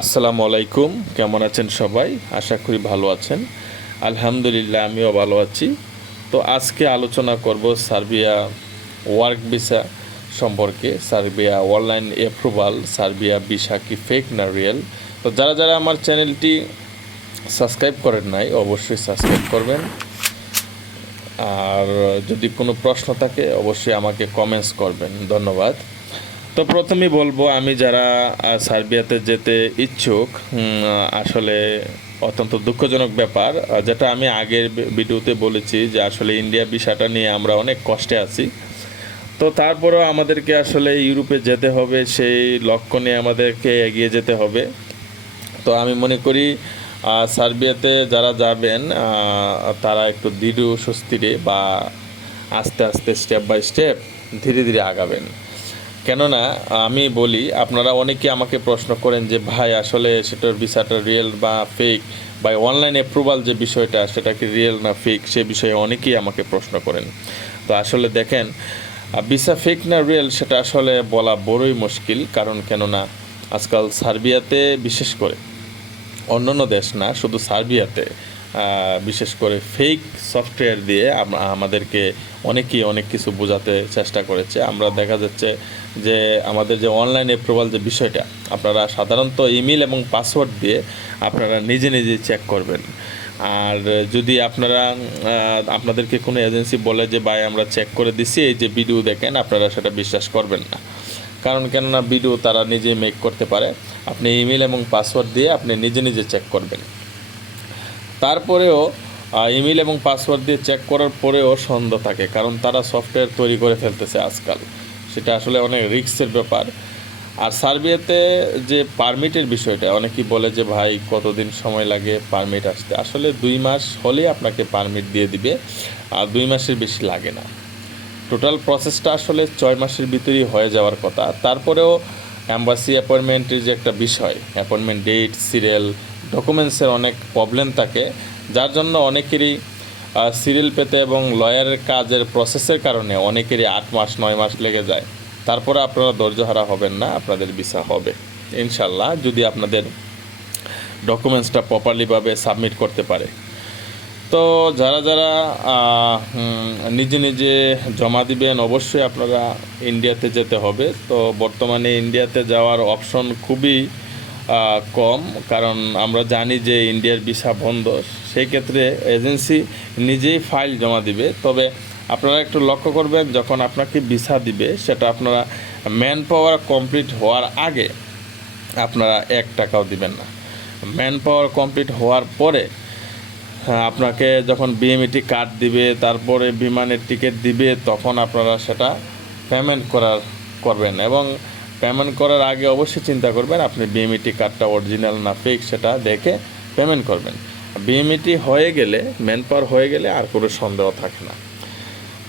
আসসালামু আলাইকুম, কেমন আছেন সবাই? আশা করি ভালো আছেন। আলহামদুলিল্লাহ, আমিও ভালো আছি। তো আজকে আলোচনা করব সার্বিয়া ওয়ার্ক ভিসা সম্পর্কে, Serbia online approval Serbia visa কি ফেক না রিয়েল তো যারা যারা আমার চ্যানেলটি সাবস্ক্রাইব করেন নাই, অবশ্যই সাবস্ক্রাইব করবেন। আর যদি কোনো প্রশ্ন থাকে, অবশ্যই আমাকে কমেন্টস করবেন। ধন্যবাদ। তো প্রথমেই বলব, আমি যারা সার্বিয়াতে যেতে ইচ্ছুক আসলে অত্যন্ত দুঃখজনক ব্যাপার যেটা আমি আগের ভিডিওতে বলেছি যে আসলে ইন্ডিয়া বিষয়টা নিয়ে আমরা অনেক কষ্টে আছি। তো তারপরেও আমাদেরকে আসলে ইউরোপে যেতে হবে, সেই লক্ষ্য নিয়ে আমাদেরকে এগিয়ে যেতে হবে। তো আমি মনে করি সার্বিয়াতে যারা যাবেন তারা একটু দৃঢ় স্বস্তিরে বা আস্তে আস্তে স্টেপ বাই স্টেপ ধীরে ধীরে আগাবেন। কেননা, আমি বলি, আপনারা অনেকে আমাকে প্রশ্ন করেন যে, ভাই, আসলে সেটার ভিসাটা রিয়েল বা ফেক বা অনলাইন অ্যাপ্রুভাল যে বিষয়টা, সেটা কি রিয়েল না ফেক সে বিষয়ে অনেকেই আমাকে প্রশ্ন করেন। তো আসলে দেখেন ভিসা ফেক না রিয়েল সেটা আসলে বলা বড়ই মুশকিল। কারণ কেননা, আজকাল সার্বিয়াতে বিশেষ করে, অন্যান্য দেশ না, শুধু সার্বিয়াতে বিশেষ করে ফেক সফটওয়্যার দিয়ে আমাদেরকে অনেকেই অনেক কিছু বোঝাতে চেষ্টা করেছে। আমরা দেখা যাচ্ছে যে আমাদের যে অনলাইন অ্যাপ্রুভাল যে বিষয়টা, আপনারা সাধারণত ইমেল এবং পাসওয়ার্ড দিয়ে আপনারা নিজে নিজে চেক করবেন। আর যদি আপনারা আপনাদেরকে কোনো এজেন্সি বলে যে, ভাই, আমরা চেক করে দিছি, এই যে ভিডিও দেখেন, আপনারা সেটা বিশ্বাস করবেন না। কারণ কেননা ভিডিও তারা নিজেই মেক করতে পারে। আপনি ইমেল এবং পাসওয়ার্ড দিয়ে আপনি নিজে নিজে চেক করবেন। তারপরেও ইমেল এবং পাসওয়ার্ড দিয়ে চেক করার পরেও সন্দেহ থাকে, কারণ তারা সফটওয়্যার তৈরি করে ফেলতেছে আজকাল। সেটা আসলে অনেক রিস্কের ব্যাপার। আর সার্বিয়াতে যে পারমিটের বিষয়টা অনেকেই বলে যে, ভাই, কতদিন সময় লাগে পারমিট আসতে? আসলে দুই মাস হলেই আপনাকে পারমিট দিয়ে দিবে, আর দুই মাসের বেশি লাগে না। টোটাল প্রসেসটা আসলে ছয় মাসের ভিতরেই হয়ে যাওয়ার কথা। তারপরেও অ্যাম্বাসি অ্যাপয়েন্টমেন্টের যে একটা বিষয় অ্যাপয়েন্টমেন্ট ডেট সিরিয়াল ডকুমেন্টসের অনেক প্রবলেম থাকে, যার জন্য অনেকেরই সিরিয়াল পেতে এবং লয়ারের কাজের প্রসেসের কারণে অনেকেরই আট মাস, নয় মাস লেগে যায়। তারপরে আপনারা ধৈর্যহারা হবেন না, আপনাদের ভিসা হবে। ইনশাল্লাহ যদি আপনাদের ডকুমেন্টসটা প্রপারলিভাবে সাবমিট করতে পারে। তো যারা যারা নিজে নিজে জমা দিবেন, অবশ্যই আপনারা ইন্ডিয়াতে যেতে হবে। তো বর্তমানে ইন্ডিয়াতে যাওয়ার অপশন খুবই কম কারণ আমরা জানি যে ইন্ডিয়ার ভিসা বন্ধ। সেই ক্ষেত্রে এজেন্সি নিজেই ফাইল জমা দিবে। তবে আপনারা একটু লক্ষ্য করবেন যখন আপনাকে ভিসা দিবে সেটা আপনারা ম্যান পাওয়ার কমপ্লিট হওয়ার আগে আপনারা এক টাকাও দিবেন না। ম্যান পাওয়ার কমপ্লিট হওয়ার পরে হ্যাঁ, আপনাকে যখন বিএমইটি কার্ড দিবে তারপরে বিমানের টিকিট দিবে তখন আপনারা সেটা পেমেন্ট করার করবেন। এবং পেমেন্ট করার আগে অবশ্যই চিন্তা করবেন, আপনি বিএমইটি কার্ডটা অরিজিনাল না ফেক সেটা দেখে পেমেন্ট করবেন। বিএমইটি হয়ে গেলে ম্যান পাওয়ার হয়ে গেলে আর কোনো সন্দেহ থাকে না।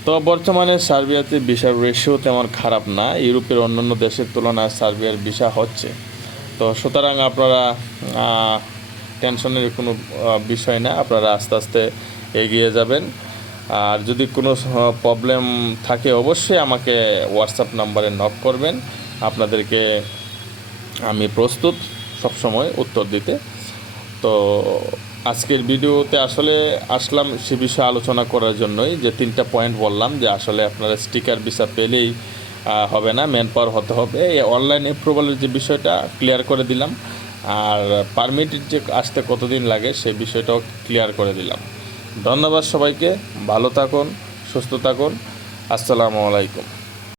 তো বর্তমানে সার্বিয়াতে ভিসার রেশিও তেমন খারাপ না, ইউরোপের অন্যান্য দেশের তুলনায় সার্বিয়ার ভিসা হচ্ছে। তো সুতরাং আপনারা টেনশনের কোনো বিষয় না, আপনারা আস্তে আস্তে এগিয়ে যাবেন। আর যদি কোনো প্রবলেম থাকে অবশ্যই আমাকে হোয়াটসঅ্যাপ নাম্বারে নক করবেন। আপনাদেরকে আমি প্রস্তুত সবসময় উত্তর দিতে। তো আজকের ভিডিওতে আসলে আসলাম সে বিষয়ে আলোচনা করার জন্যই, যে তিনটা পয়েন্ট বললাম, যে আসলে আপনারা স্টিকার ভিসা পেলেই হবে না ম্যান পাওয়ার হতে হবে। এই অনলাইন অ্যাপ্রুভালের যে বিষয়টা ক্লিয়ার করে দিলাম, আর পারমিটের যে আসতে কতদিন লাগে সেই বিষয়টাও ক্লিয়ার করে দিলাম। ধন্যবাদ সবাইকে, ভালো থাকুন, সুস্থ থাকুন। আসসালামু আলাইকুম।